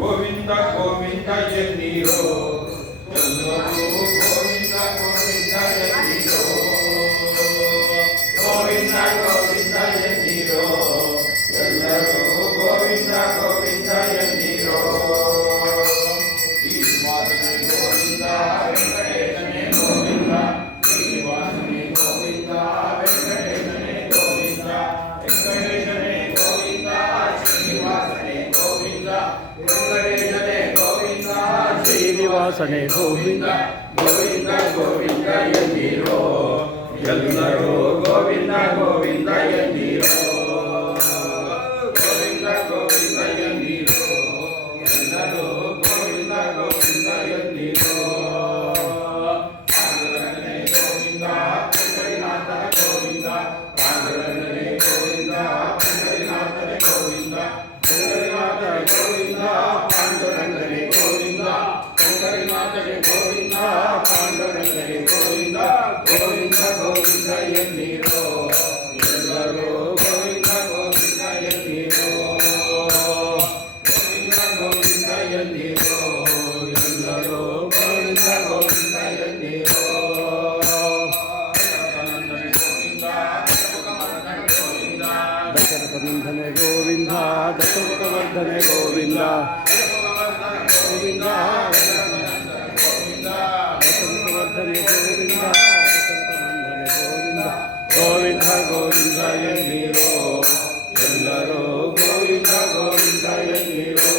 ಗೋವಿಂದ ಗೋವಿಂದ ಎನ್ನೀರೋ ಎಲ್ಲರೂ ಗೋವಿಂದ ಗೋವಿಂದ ಎನ್ನೀರೋ ಗೋವಿಂದ ಗೋವಿಂದ ಎನ್ನೀರೋ ಎಲ್ಲರೂ ಗೋವಿಂದ ಗೋವಿಂದ ಎನ್ನೀರೋ ಶ್ರೀನಿವಾಸನೇ ಗೋವಿಂದ ವೆಂಕಟೇಶನೇ ಗೋವಿಂದ ಶ್ರೀನಿವಾಸನೇ ಗೋವಿಂದ ವೆಂಕಟೇಶನೇ ಗೋವಿಂದ ವೆಂಕಟೇಶನೇ ಗೋವಿಂದ ಶ್ರೀನಿವಾಸನೇ ಗೋವಿಂದ ವೆಂಕಟೇಶನೇ ಗೋವಿಂದ ಶ್ರೀನಿವಾಸನೇ ಗೋವಿಂದ ಗೋವಿಂದ ಗೋವಿಂದ ಎನ್ನೀರೋ ಎಲ್ಲರೂ ಗೋವಿಂದ ಗೋವಿಂದ ಎನ್ನೀರೋ ಗೋವಿಂದ ಗೋವಿಂದ ಎನ್ನೀರೋ ಎಲ್ಲರೂ ಗೋವಿಂದ ಗೋವಿಂದ ಎನ್ನೀರೋ ಪಾಂಡುರಂಗನೇ ಗೋವಿಂದ ಪಂಡರಿನಾಥನ ಗೋವಿಂದ ಪಾಂಡುರಂಗನೇ ಗೋವಿಂದ ಪಂಡರಿನಾಥನ ಗೋವಿಂದ ಪಂಡರಿನಾಥನ ಗೋವಿಂದ ಪಾಂಡುರಂಗನೇ ಗೋವಿಂದ ಪಂಡರಿನಾಥನ ಗೋವಿಂದ ಪಾಂಡುರಂಗನೇ ಗೋವಿಂದ ಗೋವಿಂದ ಗೋವಿಂದ ಎನ್ನೀರೋ ಎಲ್ಲರೂ ಗೋವಿಂದ ಗೋವಿಂದ ಎನ್ನೀರೋ ಗೋವಿಂದ ಗೋವಿಂದ ಎನ್ನೀರೋ ಎಲ್ಲರೂ ಗೋವಿಂದ ಗೋವಿಂದ ಎನ್ನೀರೋ ದಶರಥನಂದನ ಗೋವಿಂದ ದಶರಥವರ್ಧನ ಗೋವಿಂದ ಗೋವಿಂದ ದಶರಥವರ್ಧನ ಗೋವಿಂದ ದಶರಥನಂದನ ಗೋವಿಂದ ಗೋವಿಂದ ಗೋವಿಂದ ಎನ್ನೀರೋ ಎಲ್ಲರೂ ಗೋವಿಂದ ಗೋವಿಂದ ಎನ್ನೀರೋ